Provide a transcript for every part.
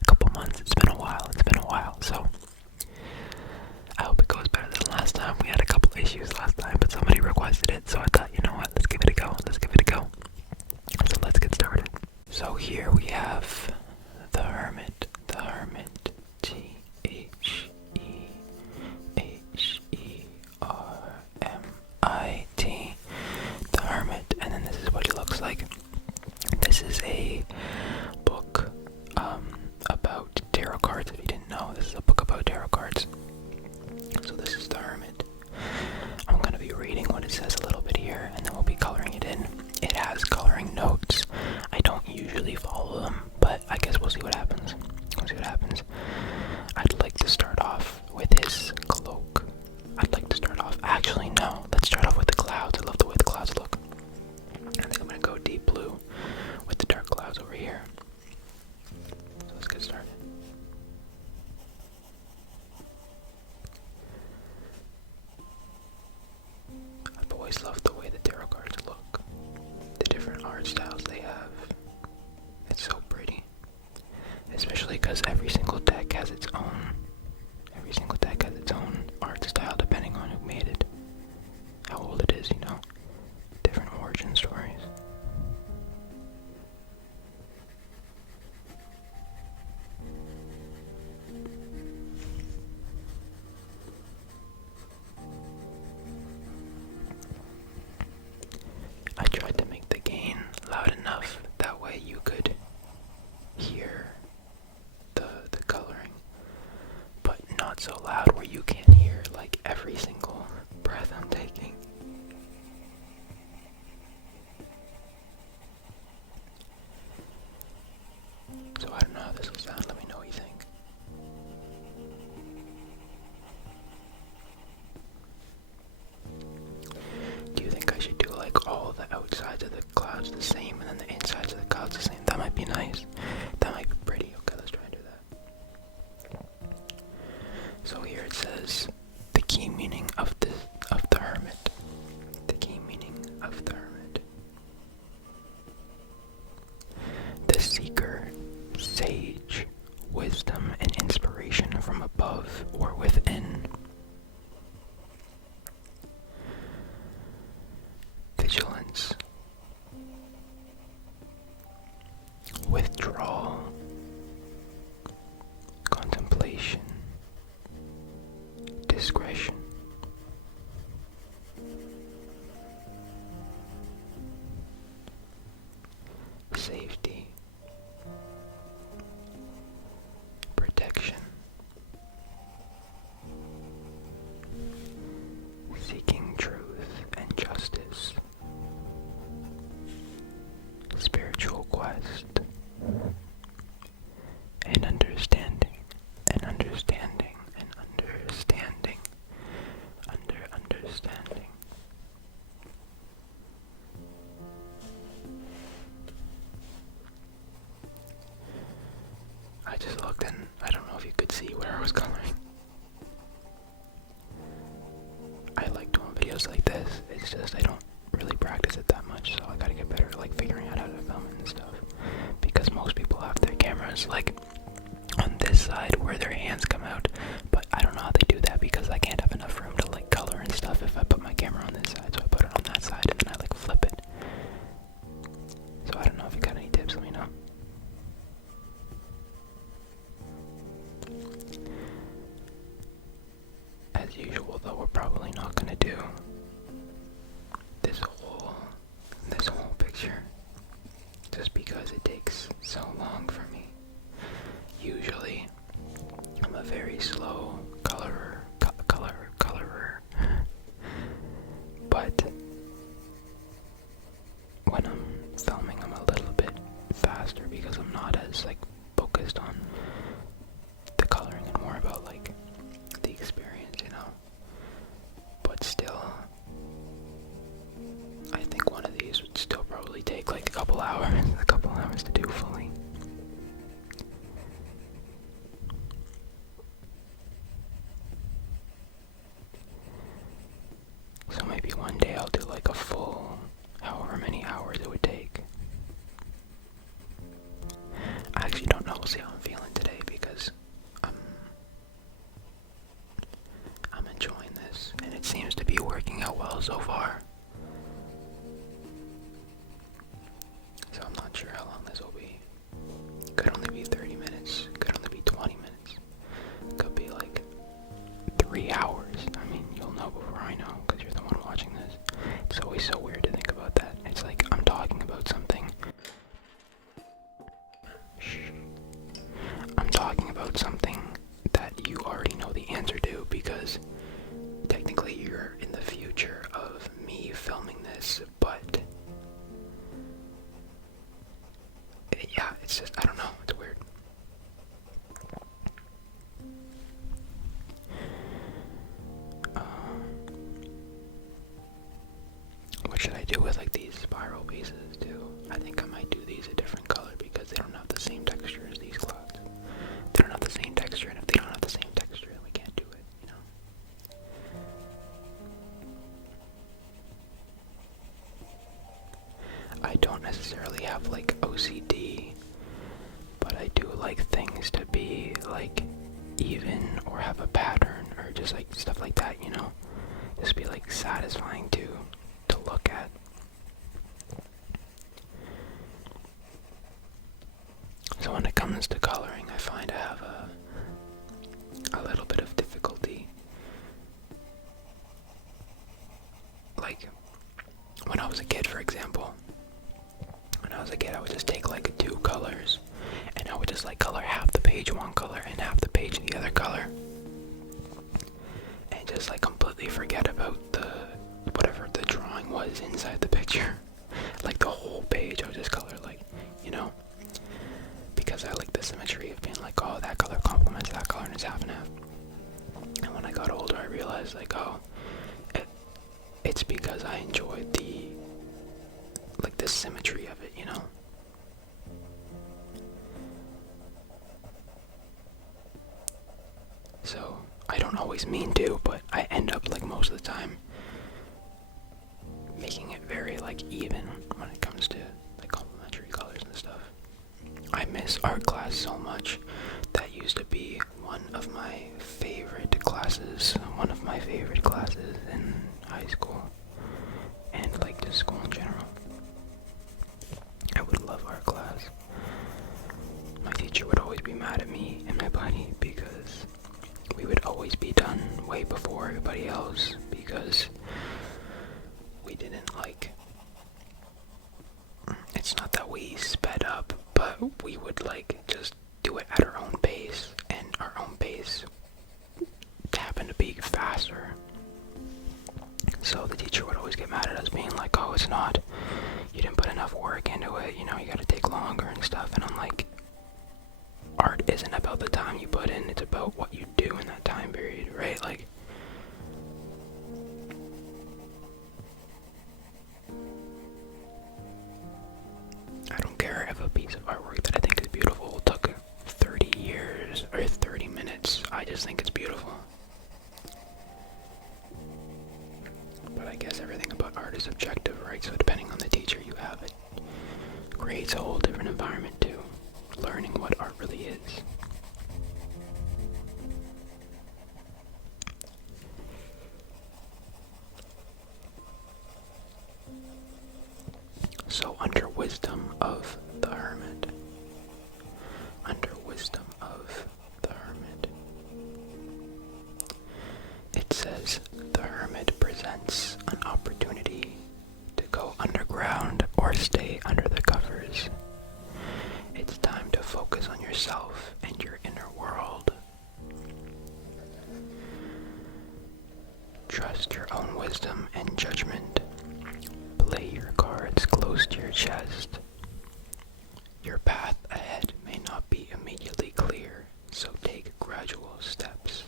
a couple months. It's been a while. So I hope it goes better than last time. We had a couple issues last time, but somebody requested it, so I thought, you know what, let's give it a go. So let's get started. So here we have the Hermit. T-H-E-H-E-R-M-I-T. The Hermit, and then this is what he looks like. This is a book about tarot cards. If you didn't know, this is a book about tarot cards. So this is the Hermit. I'm going to be reading what it says a little bit here, and then we'll be coloring it in. It has coloring notes. I don't usually follow them, but I guess we'll see what happens. I'd like to start off with his cloak. Actually, no. Let's start off with the clouds. I love the way the clouds look. I think I'm going to go deep blue with the dark clouds over here. So let's get started. I've always loved the way the tarot cards look. The different art styles they have. It's so pretty. Especially because every single deck has its own art style depending on who made it. How old it is, different origin stories. I tried to make the gain loud enough, that way you could hear the coloring, but not so loud where you can't hear like every single breath I'm taking. So I don't know how this will sound. Let me know what you think. Do you think I should do like all the outsides of the clouds the same and then the insides of the clouds the same? That might be nice. That might be pretty. Okay, let's try and do that. So here it says the key meaning of the Hermit. The key meaning of the Hermit. The seeker, sage, wisdom and inspiration from above or within. Vigilance, withdrawal, contemplation, discretion, safety, protection, seeking truth and justice, spiritual quest, and understanding. I just looked and I don't know if you could see where I was coloring. I like doing videos like this. It's just I don't really practice it that much, so I gotta get better at like figuring out how to film it and stuff. Because most people have their cameras like on this side where their hands come out, but I don't know how they do that because I can't have enough room to like color and stuff if I put my camera on this side, so I put it on that side and then I like flip it. So I don't know if you got any tips, let me know. As usual though, we're probably not gonna do this whole picture just because it takes so long for me. Usually I'm a very slow colorer, but when I'm filming I'm a little bit faster because I'm not as like focused on the coloring and more about like the experience, but still I think one of these would still probably take like a couple hours to do fully. see how I'm feeling today because I'm enjoying this, and it seems to be working out well so far. So I'm not sure how long this will be. Could only be 30 minutes, could only be 20 minutes, could be like 3 hours. I mean, you'll know before I know, because you're the one watching this. It's always so weird to think about that. It's like I'm talking about something. I'm talking about something that you already know the answer to, because technically you're in the future of me filming this, but yeah, it's just, I don't know, it's weird. What should I do with like these spiral pieces too? I think I might do these a different color because they don't have the same texture as these clouds. They don't have the same texture, and if they don't have the same texture, then we can't do it, you know? I don't necessarily have like OCD, but I do like things to be like even or have a pattern or just like stuff like that, you know? Just be like satisfying to look at. So when it comes to coloring, I find I have a little bit of difficulty. Like when I was a kid, for example, I would just take like 2 colors and I would just like color half the page one color and half the page the other color, and just like completely forget about whatever the drawing was inside the picture. Like the whole page I would just color, like, you know, because I like the symmetry of being like, oh, that color complements that color and it's half and half. And when I got older, I realized like, oh, it's because I enjoyed the symmetry of it, you know? So I don't always mean to, but I end up like most of the time making it very like even when it comes to like complementary colors and stuff. I miss art class so much. That used to be one of my favorite classes in high school and like just school in general. I would love art class. My teacher would always be mad at me and my buddy because we would always be done way before everybody else, because we didn't like, it's not that we sped up, but we would like just do it at our own pace, and our own pace happened to be faster. So the teacher would always get mad at us, being like, oh, it's not, you didn't put enough work into it, you know, you gotta take longer and stuff. And I'm like, art isn't about the time you put in, it's about what you do in that time period, right? Like, I don't care if a piece of artwork that I think is beautiful took 30 years or 30 minutes. I just think it's beautiful. But I guess everything about art is subjective, right? So depending on the teacher you have, it creates a whole different environment to learning what art really is. So under wisdom of the hermit, it says the hermit presents an opportunity to go underground or stay under the covers. It's time to focus on yourself and your inner world. Trust your own wisdom and judgment. Play your cards close to your chest. Your path ahead may not be immediately clear, so take gradual steps.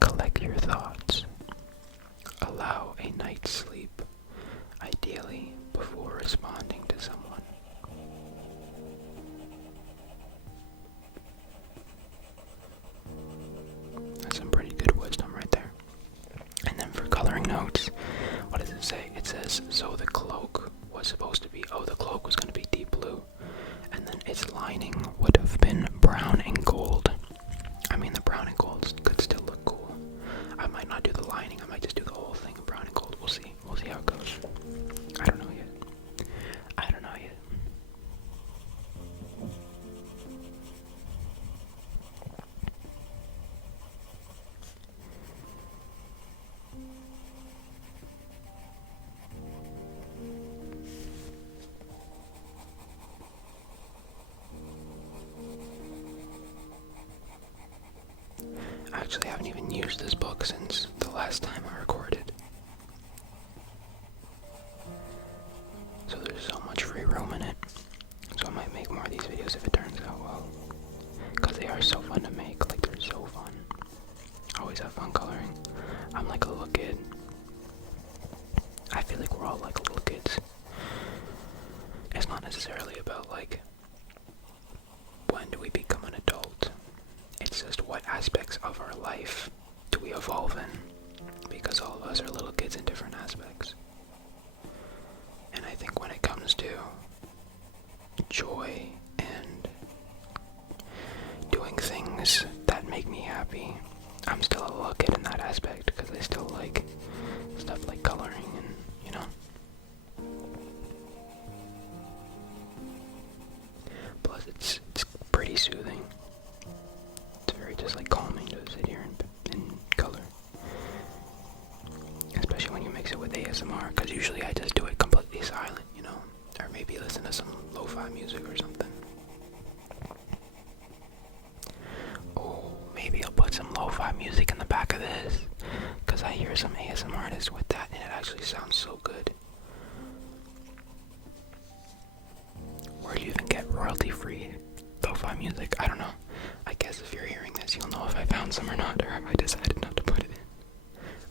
Collect your thoughts. Allow a night's sleep, ideally before responding to someone. That's some pretty good wisdom right there. And then for coloring notes, this. So the cloak was supposed to be, the cloak was going to be deep blue. And then its lining would have been brown and gold. I mean, the brown and gold could still look cool. I might not do the lining. I might just do the whole thing in brown and gold. We'll see. We'll see how it goes. I don't know yet. I don't know yet. Actually, I haven't even used this book since the last time I recorded. So there's so much free room in it. So I might make more of these videos if it turns out well. Because they are so fun to make. Like, they're so fun. I always have fun coloring. I'm like a little kid. I feel like we're all like little kids. It's not necessarily about like, when do we become an adult? It's just what aspects of our life do we evolve in? Because all of us are little kids in different aspects. And I think when it comes to joy and doing things that make me happy, I'm still a little kid in that aspect because I still like stuff like coloring and, you know. Plus it's pretty soothing. It's very just like calming to sit here and color. Especially when you mix it with ASMR, because usually I just do it completely silent, you know? Or maybe listen to some lo-fi music or something. Oh, maybe I'll put some lo-fi music in the back of this, because I hear some ASMR artists with that and it actually sounds so good. Where do you even get royalty-free lo-fi music? I don't know. I guess if you're hearing this, you'll know if I found some or not, or if I decided not to put it in.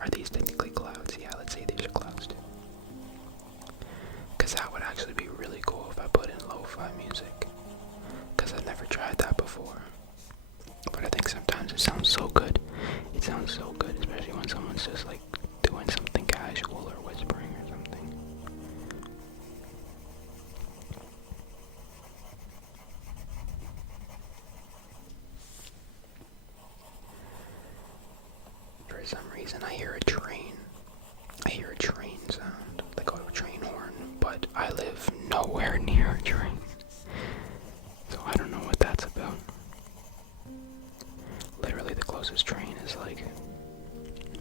Are these technically clouds? Yeah, let's say these are clouds too. Because that would actually be really cool if I put in lo-fi music. Because I've never tried that before. But I think sometimes it sounds so good. It sounds so good, especially when someone's just like doing something casual or whispering or something. For some reason I hear a train. I hear a train sound, like a train horn, but I live nowhere near a train. So I don't know what that's about. Literally the closest train is like,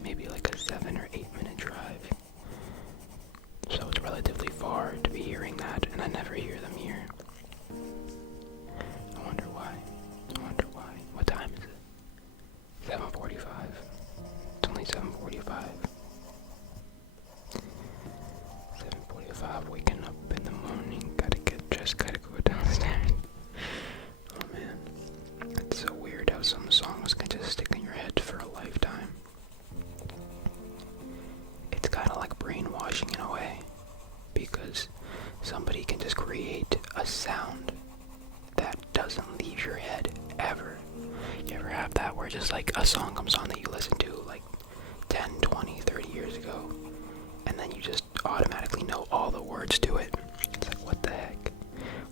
maybe like a 7 or 8 minute drive. So it's relatively far to be hearing that, and I never hear them here. I wonder why. What time is it? 7:45. It's only 7:45. 7:45, waking up in the morning, gotta get dressed, gotta go downstairs. Oh man, it's so weird how some songs can just stick in your head for a lifetime. It's kind of like brainwashing in a way, because somebody can just create a sound that doesn't leave your head ever. You ever have that where just like a song comes on that you listened to like 10, 20, 30 years ago, and then you just automatically know all the words to it? It's like, what the heck?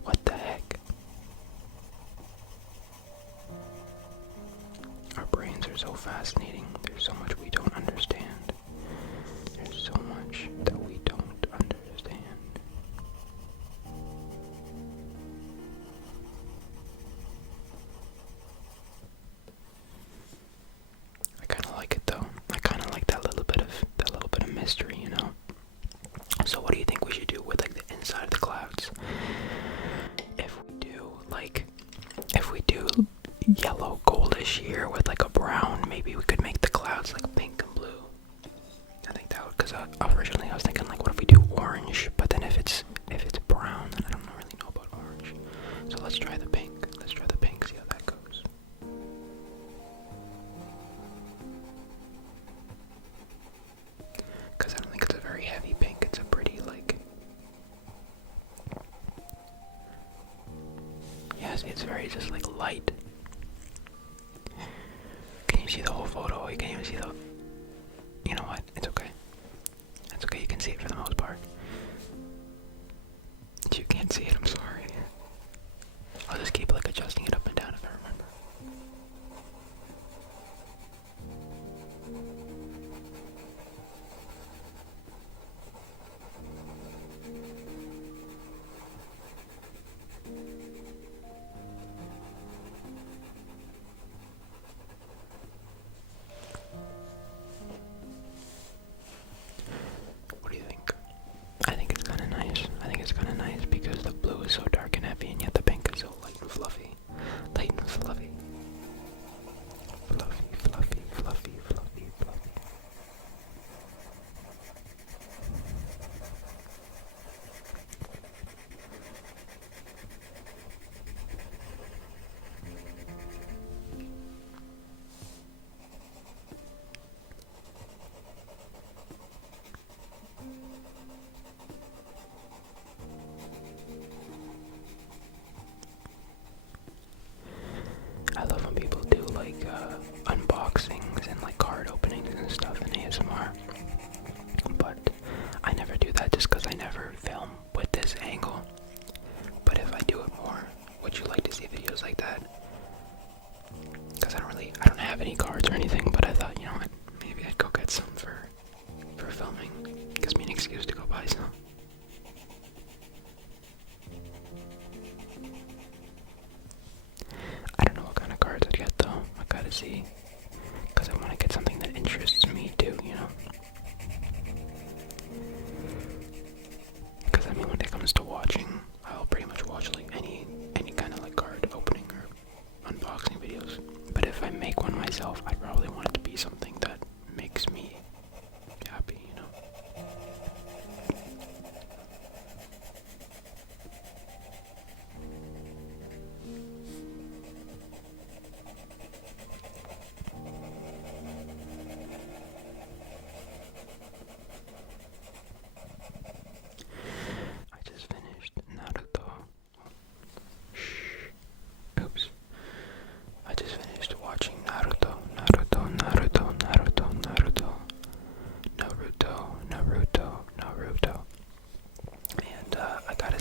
What the heck? Our brains are so fascinating. There's so much we don't understand. There's so much that we don't understand. I kind of like it though. I kind of like that little bit of mystery, you know. So what do you think we should do with like the inside of the clouds? If we do yellow goldish here with like a brown, maybe we could make the clouds like pink and blue. I think that would, because originally I was thinking like, what if we do orange? But then if it's brown, then I don't really know about orange. So let's try the pink. See how that goes. Because I don't think it's a very heavy pink. It's a pretty like, yes, it's very just like light. Can you see the whole photo? You can't even see the, you know what? It's okay. It's okay. You can see it for the most part.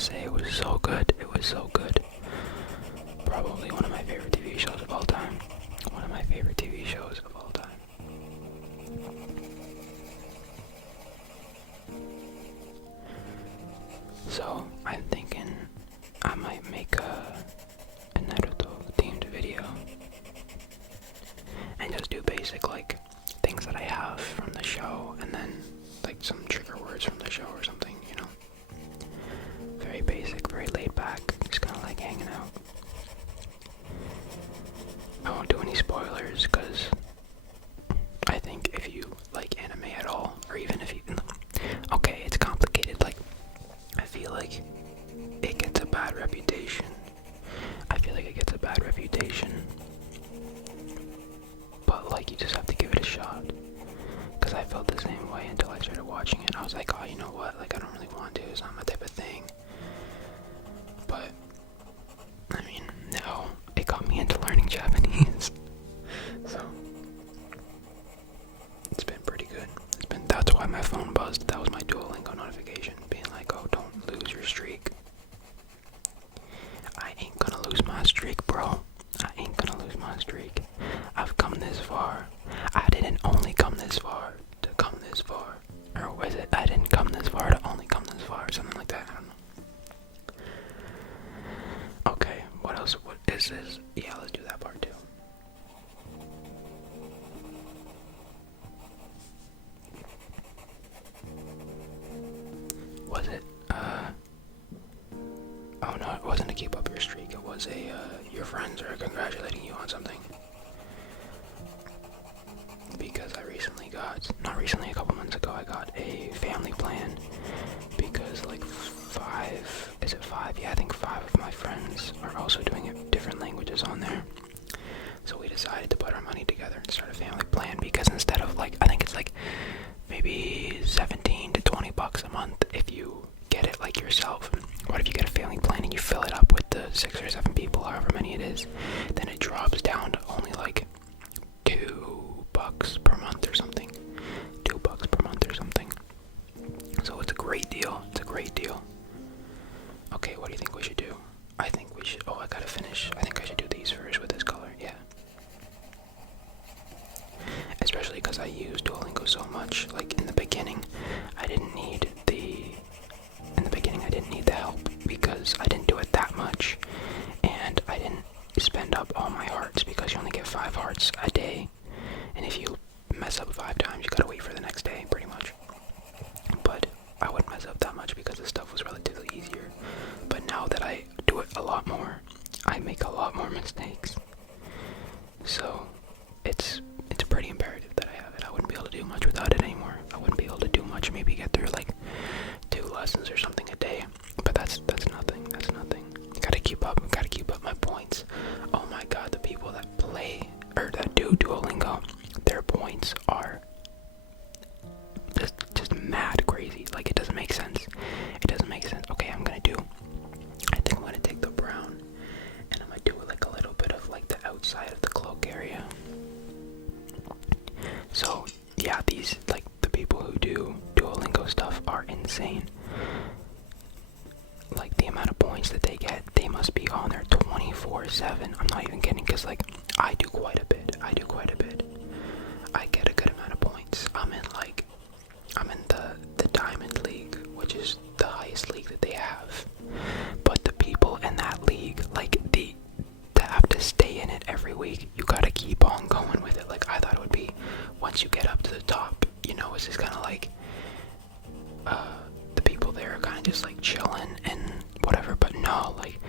say it was so good. It was so good. Probably one of my favorite TV shows of all time. One of my favorite TV shows of all time. So, I'm thinking I might make a Naruto themed video. And just do basic, like, things that I have from the show, and then, like, some trigger words from the show or something, you know? Very basic, very laid back, just kind of like hanging out. I won't do any spoilers, because I think if you like anime at all, or even if you, okay, it's complicated, like, I feel like it gets a bad reputation. But, like, you just have to give it a shot. Because I felt the same way until I started watching it. I was like, oh, you know what? Like, I don't really want to. It's not my type of thing. But, I mean, now it got me into learning Japanese. So, it's been pretty good. That's why my phone buzzed. That was my Duolingo notification being like, oh, don't lose your streak. I ain't gonna lose my streak, bro. I ain't gonna lose my streak. I've come this far. I didn't only come this far to come this far. Or was it, I didn't come this far to only come this far, or something like that, I don't know. Okay, what else, what is this? Yeah, let's do that part too. Was it, oh no, it wasn't to keep up your streak, it was your friends are congratulating you on something. Because I recently got, not recently, a couple months ago, I got a family plan. Because like five? Yeah, I think 5 of my friends are also doing different languages on there. So we decided to put our money together and start a family plan. Because instead of like, I think it's like maybe 17 to 20 bucks a month if you get it like yourself. What if you get a family plan and you fill it up with the 6 or 7 people, however many it is, then it drops down to only like $2 per month or something. $2 per month or something. So it's a great deal. It's a great deal. Okay, what do you think we should do? I think we should, oh, I gotta finish. I think I should do these first with this color, yeah. Especially because I use Duolingo so much. Like in the beginning, I didn't need the help because I didn't do it that much. And I didn't spend up all my hearts because you only get 5 hearts a day. And if you mess up 5 times, you gotta wait for the next day, pretty much. But I wouldn't mess up that much because the stuff was relatively easier. But now that I do it a lot more, I make a lot more mistakes. So it's pretty imperative that I have it. I wouldn't be able to do much without it anymore. I wouldn't be able to do much, maybe get through like 2 lessons or something a day. But that's nothing. That's nothing. Gotta keep up. Gotta keep up my points. Oh my god, the people that play or that do Duolingo, their points are just mad crazy. Like, it doesn't make sense. It doesn't make sense. Okay, I think I'm gonna take the brown and I'm gonna do it like a little bit of like the outside of the cloak area. So yeah, these, like, the people who do Duolingo stuff are insane. Like, the amount of points that they get, they must be on there 24/7. I'm not even kidding, because like I do quite a bit. I get a good amount of points. I'm in the Diamond League, which is the highest league that they have. But the people in that league, like, to have to stay in it every week, you gotta keep on going with it. Like, I thought it would be once you get up to the top, you know, it's just kind of like the people there are kind of just like chilling and whatever. But no, like,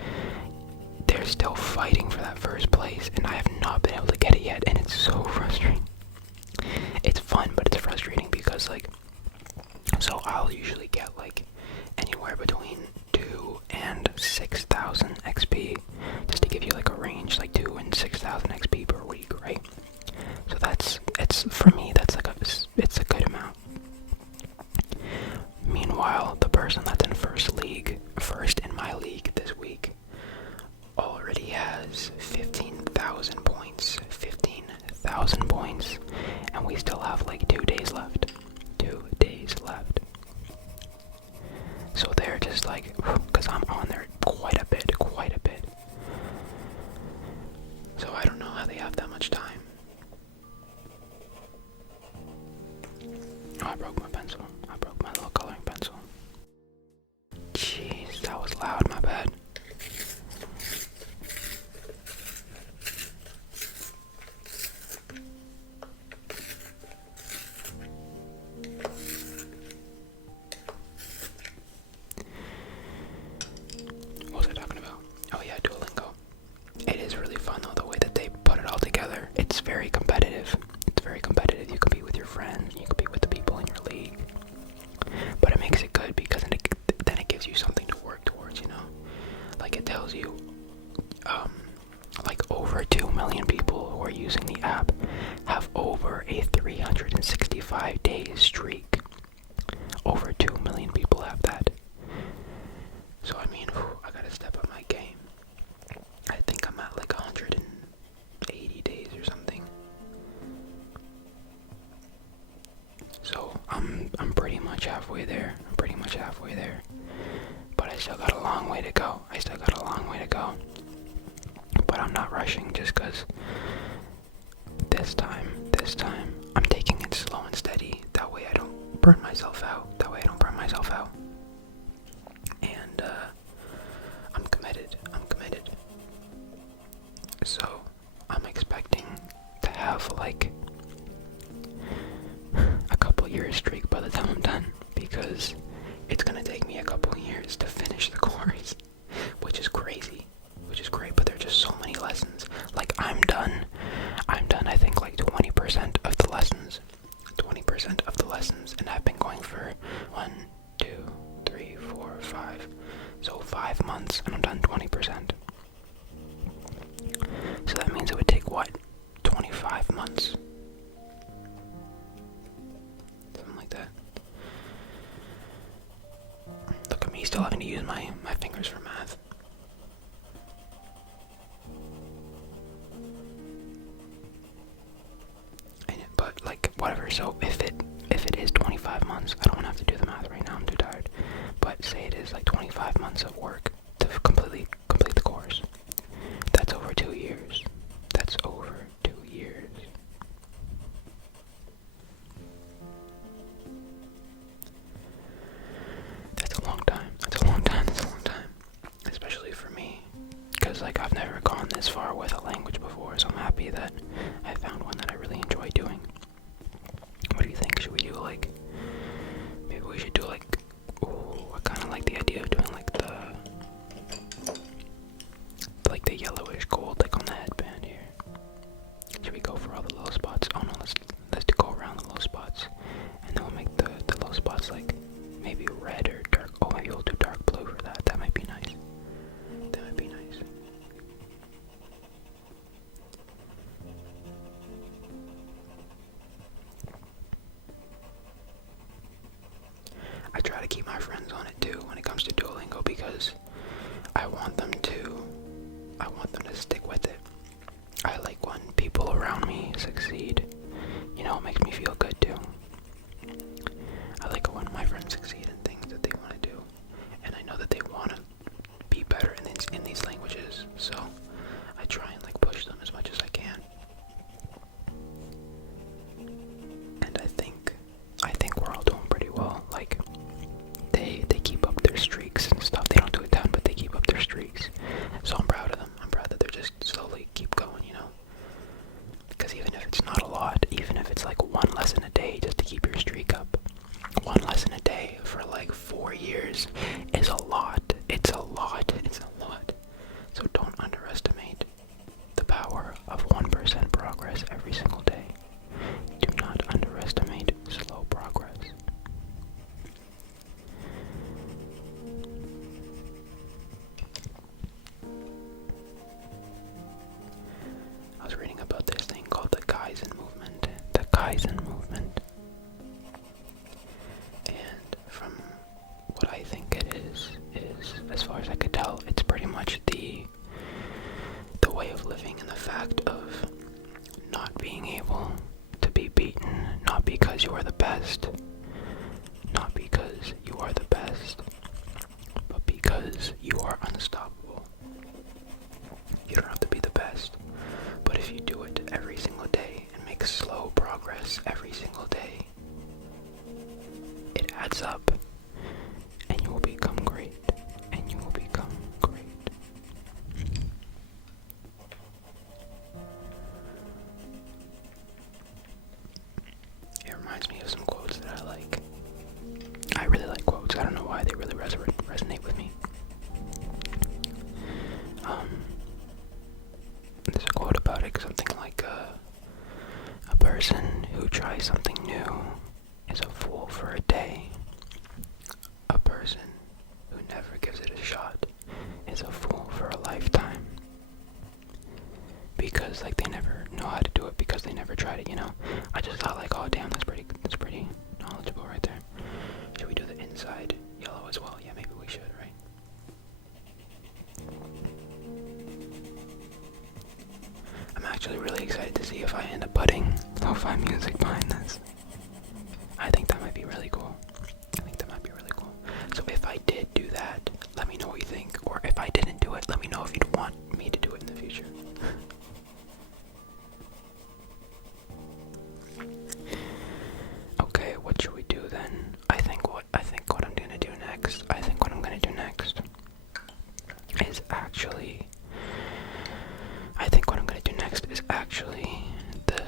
they're still fighting for that first place, and I have not been able to get it yet, and it's so frustrating. It's fun, but it's frustrating because, like, so I'll usually get like anywhere between 2 and 6,000 XP, just to give you like a range, like 2 and 6,000 XP per week, right? So it's for me, that's like it's a good amount. Meanwhile, the person that's in first in my league this week, already has 15,000 points. 15,000 points, and we still have like 2 days left. 2 days left. So they're just like, because I'm fun though, the way that they put it all together. It's very competitive. It's very competitive. You compete with your friends, you compete with the people in your league. But it makes it good because then it gives you something to work towards, you know? Like it tells you, like over 2 million people who are using the app have over a 365-day streak. Over 2 million people have that. So I mean, I gotta step up my game. I think I'm at like 180 days or something. So I'm pretty much halfway there. But I still got a long way to go. But I'm not rushing just because this time, I'm taking it slow and steady. That way I don't burn myself out. And I'm committed. So I'm expecting to have like a couple years streak by the time I'm done, because it's gonna take me a couple years to finish the course, which is crazy, but there are just so many lessons. Like I'm done I think like 20% of the lessons, and I've been going for 1, 2, 3, 4, 5, so 5 months, and I'm done 20%. So that means it would take what, 25 months? Something like that. Look at me still having to use my fingers for math. But like whatever, so if it is 25 months, I don't want to have to do the math right now, I'm too tired. But say it is like 25 months of work to completely complete the course. That's over 2 years. That's a long time. Especially for me. Because like I've never gone this far with a language before, so I'm happy that I found one that I really enjoy doing. What do you think? Should we do like, maybe we should do like, I kind of like the idea of doing like the yellowish gold like on the headband here. Should we go for all the low spots? Oh no, let's go around the low spots, and then we'll make the low spots like maybe red or dark. Oh, maybe we'll do dark blue for that. That might be nice. I try to keep my friends on it too when it comes to Duolingo, because I want them to stick with it. I like when people around me succeed. You know, it makes me feel good too. I like it when my friends succeed in things that they want to do, and I know that they want to be better in these languages, so I try and like push them as much as I can. And I think we're all doing pretty well. Like they keep up their streaks and stuff. They don't do a ton, but they keep up their streaks. So I'm proud of them. I'm proud that they're just slowly keep going, you know? Because even if it's not a lot, even if it's like 1 lesson a day just to keep your streak up, 1 lesson a day for like 4 years is a lot. It's a lot. So don't underestimate the power of 1% progress every single day. Do not underestimate slow progress. I was reading about this thing called the Kaizen movement. And from what I think it is, as far as I could tell, it's pretty much the way of living, and the fact of not being able to be beaten, not because you are the best, but because you are unstoppable. You don't have to be the best, but if you do it every single day and make slow progress every single day, it adds up, and you will become great. It reminds me of some quotes that I like. I really like quotes. I don't know why, they really resonate with me. actually really excited to see if I end up putting lo-fi music behind this. I think that might be really cool. So if I did do that, let me know what you think. Or if I didn't do it, let me know if you'd want me to do it in the future. Okay, what should we do then? I think what I'm gonna do next. Is actually the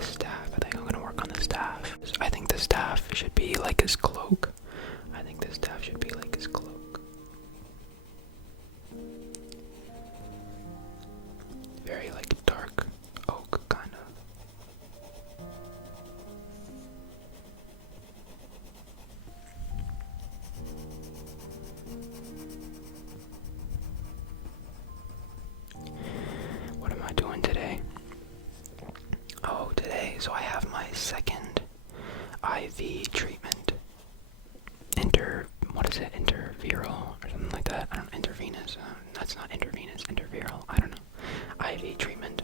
staff. I think I'm gonna work on the staff. I think the staff should be like his cloak. Very like dark oak kind of. What am I doing today? Oh, today, so I have my second IV treatment. Interviral or something like that. I don't know, intravenous. That's not intravenous, interviral. I don't know. IV treatment.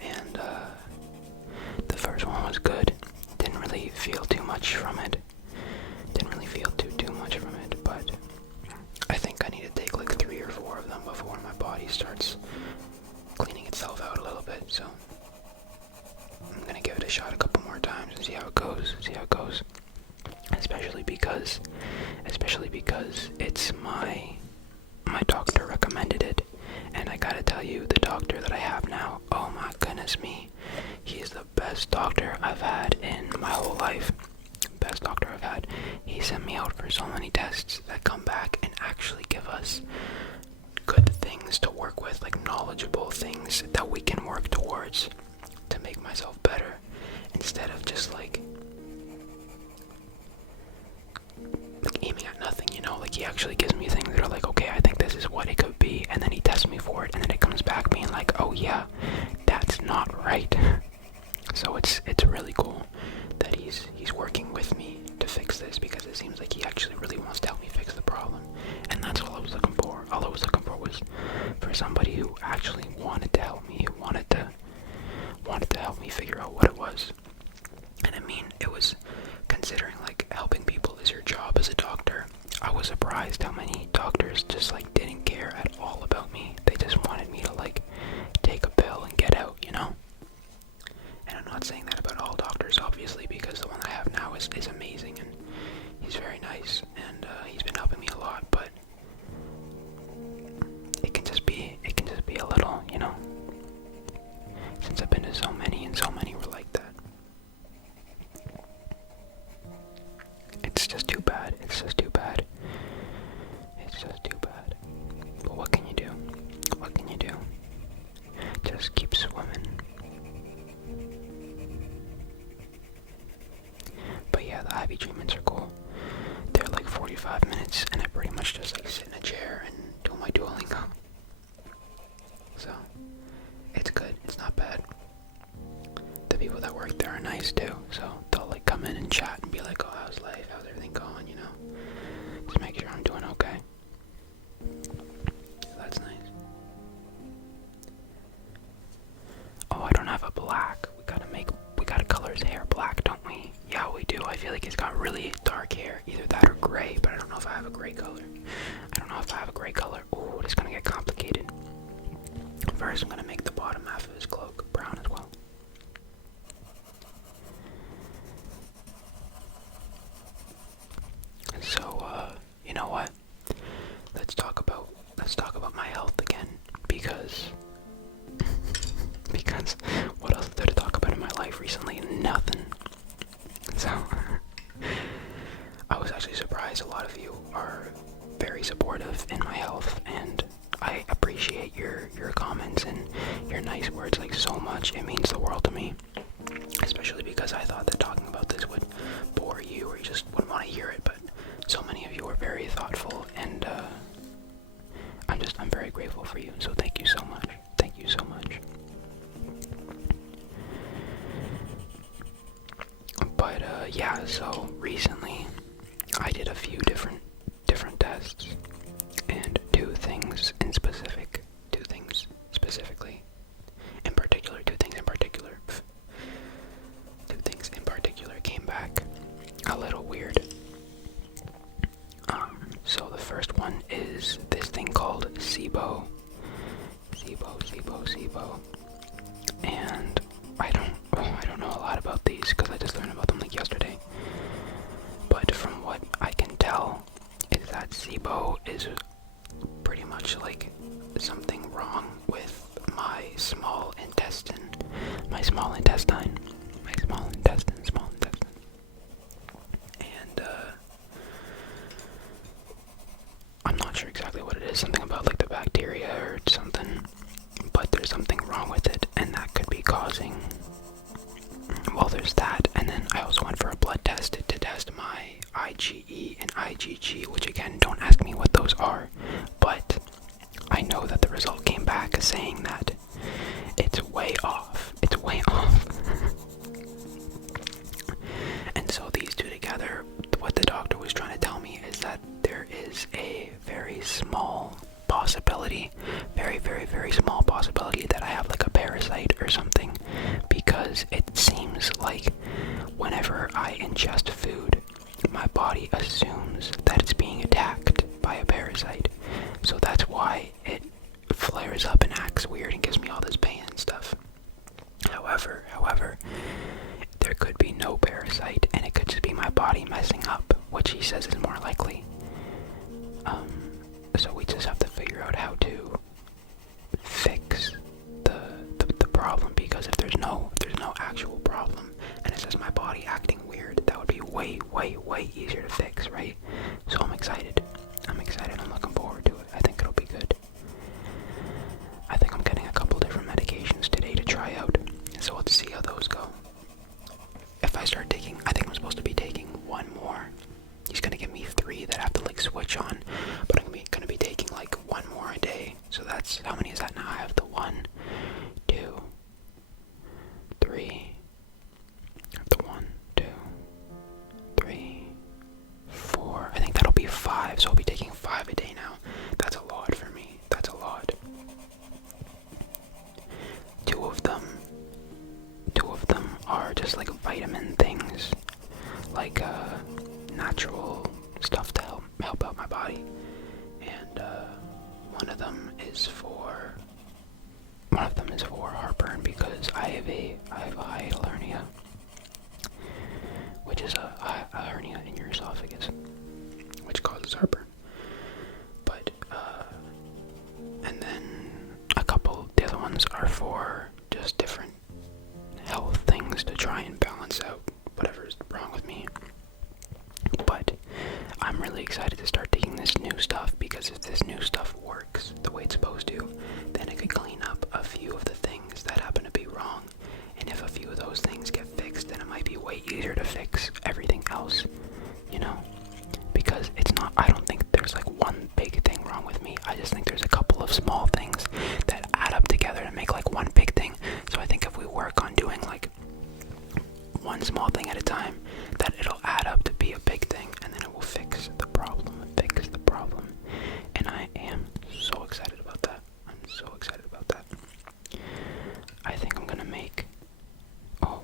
And the first one was good. Didn't really feel too much from it. But I think I need to take like 3 or 4 of them before my body starts cleaning itself out a little bit. So I'm gonna give it a shot a couple more times and see how it goes. Especially because it's my doctor recommended it, and I gotta tell you, the doctor that I have now, oh my goodness me, he's the best doctor I've had in my whole life. Best doctor I've had. He sent me out for so many tests that come back and actually give us good things to work with, like knowledgeable things that we can work towards to make myself better, instead of just like aiming at nothing, you know. Like, he actually gives me things that are like, okay, I think this is what it could be, and then he tests me for it, and then it comes back being like, oh yeah, that's not right. So it's really cool that he's working with me to fix this, because it seems like he actually really wants to help me fix the problem. And that's all I was looking for. All I was looking for was for somebody who actually wanted to help me, who wanted to help me figure out what it was. And I mean, it was, considering like helping people is your job as a doctor, I was surprised how many doctors just like didn't care at all about me. They just wanted me to like take a pill and get out, you know? And I'm not saying that about all doctors, obviously, because the one I have now is amazing, and he's very nice, and he's been helping me a lot, but it can just be a little, you know? Since I've been to so many, and so many were like that. It's just too bad. But what can you do? Just keep swimming. But yeah, the IV treatments are cool. They're like 45 minutes, and I pretty much just like sit in a chair and do my Duolingo. So, it's good. It's not bad. The people that work there are nice too, so they'll like come in and chat and be like, oh, how's life? How's everything going, you know? Just make sure I'm doing okay. So that's nice. Oh, I don't have a black. We gotta color his hair black, don't we? Yeah, we do. I feel like he's got really dark hair. Either that or gray, but I don't know if I have a gray color. Ooh, it's gonna get complicated. First, I'm gonna make the bottom half of his cloak brown as well. So, you know what? Let's talk about my health again, because what else is there to talk about in my life recently? Nothing. So, I was actually surprised a lot of you are very supportive in my health, and I appreciate your comments and your nice words like so much. It means the world to me, especially because I thought that talking about this would bore you, or you just wouldn't want to hear it, but so many of you are very thoughtful, and I'm very grateful for you, so thank you so much. But yeah, so recently I did a few different tests, and two things specifically, in particular, two things in particular came back a little weird. So the first one is this thing called SIBO. And I don't know a lot about these because I just learned about them like yesterday. But from what I can tell, is that SIBO is pretty much like something wrong with my small intestine. And I'm not sure exactly what it is, something about like the bacteria or something, but there's something wrong with it, and that could be causing, well, there's that, and then I also went for a blood test to test my IgE and IgG, which again, don't ask me what those are, but I know that the result came back saying that it's way off. And so these two together, what the doctor was trying to tell me is that there is a very small possibility, very small possibility that I have like a parasite or something, because it seems like whenever I ingest food, my body assumes that it's being attacked by a parasite. So that's why it flares up and acts weird and gives me all this pain and stuff. However, there could be no parasite, and it could just be my body messing up, which he says is more likely. So we just have to figure out how to fix the problem, because if there's no actual problem, and it says my body acting weird, that would be way easier to fix, right? So I'm excited. I'm looking forward to it. I think it'll be good. I think I'm getting a couple different medications today to try out, so let's see how those go. If I start taking, I think I'm supposed to be taking one more. He's gonna give me 3 that I have to like switch on, but I'm gonna be taking like one more a day. So that's, how many is that now? I have the 1, 2, 3. I have the 1, 2, 3, 4. I think that'll be 5. So I'll be taking 5 a day now. That's a lot for me. That's a lot. Two of them are just like vitamin things, like natural stuff to help out my body, and one of them is for heartburn, because I have a hiatal hernia, which is a hernia in your esophagus, which causes heartburn. But and then the other ones are for just different health things to try and balance out whatever's wrong with me. But I'm really excited to start taking this new stuff, because if this new stuff works the way it's supposed to, then it could clean up a few of the things that happen to be wrong. And if a few of those things get fixed, then it might be way easier to fix everything else, you know? Because I don't think there's like one big thing wrong with me. I just think there's a couple of small things that add up together to make like one big thing. So I think if we work on doing like one small thing at a time, that it'll add up to be a big thing, and then it will fix the problem. And I am so excited about that. I think I'm gonna make,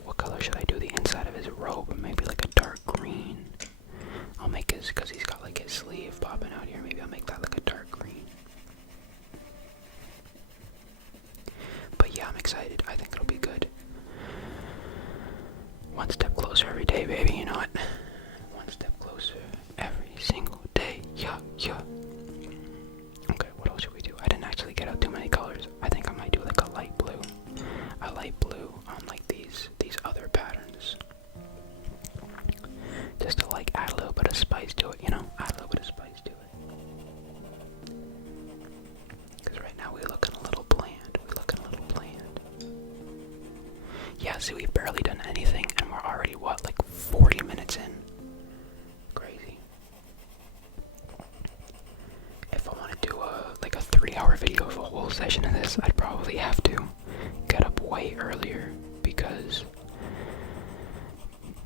what color should I do the inside of his robe? Maybe like a dark green. I'll make his, because he's got like his sleeve popping out here, maybe I'll make that like a dark green. But yeah, I'm excited. I think it'll be good. One step closer every day, baby, you know it. One step closer every single day. Yeah. Okay, what else should we do? I didn't actually get out too many colors. I think I might do like a light blue. A light blue on like these other patterns. Just to like add a little bit of spice to it, you know? Add a little bit of spice to it. Because right now we're looking a little bland. Yeah, see, we've barely done anything, and we're already, like 40 minutes in? Crazy. If I want to do like a 3-hour video of a whole session of this, I'd probably have to get up way earlier, because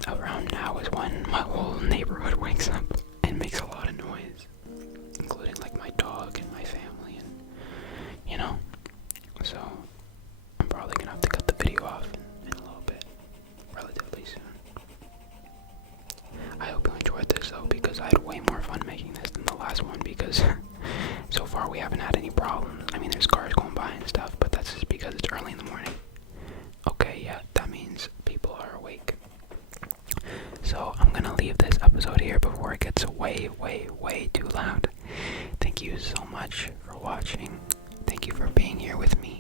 around now is when my whole neighborhood wakes up and makes noise, including like my dog and my family, and you know. So I'm probably gonna have to cut the video off in a little bit, relatively soon. I hope you enjoyed this though, because I had way more fun making this than the last one, because so far we haven't had any problems. I mean, there's cars going by and stuff, but that's just because it's early in the morning. Okay, yeah, that means people are awake. So I'm gonna leave this episode here before it gets way, way, way too loud. Thank you so much for watching. Thank you for being here with me.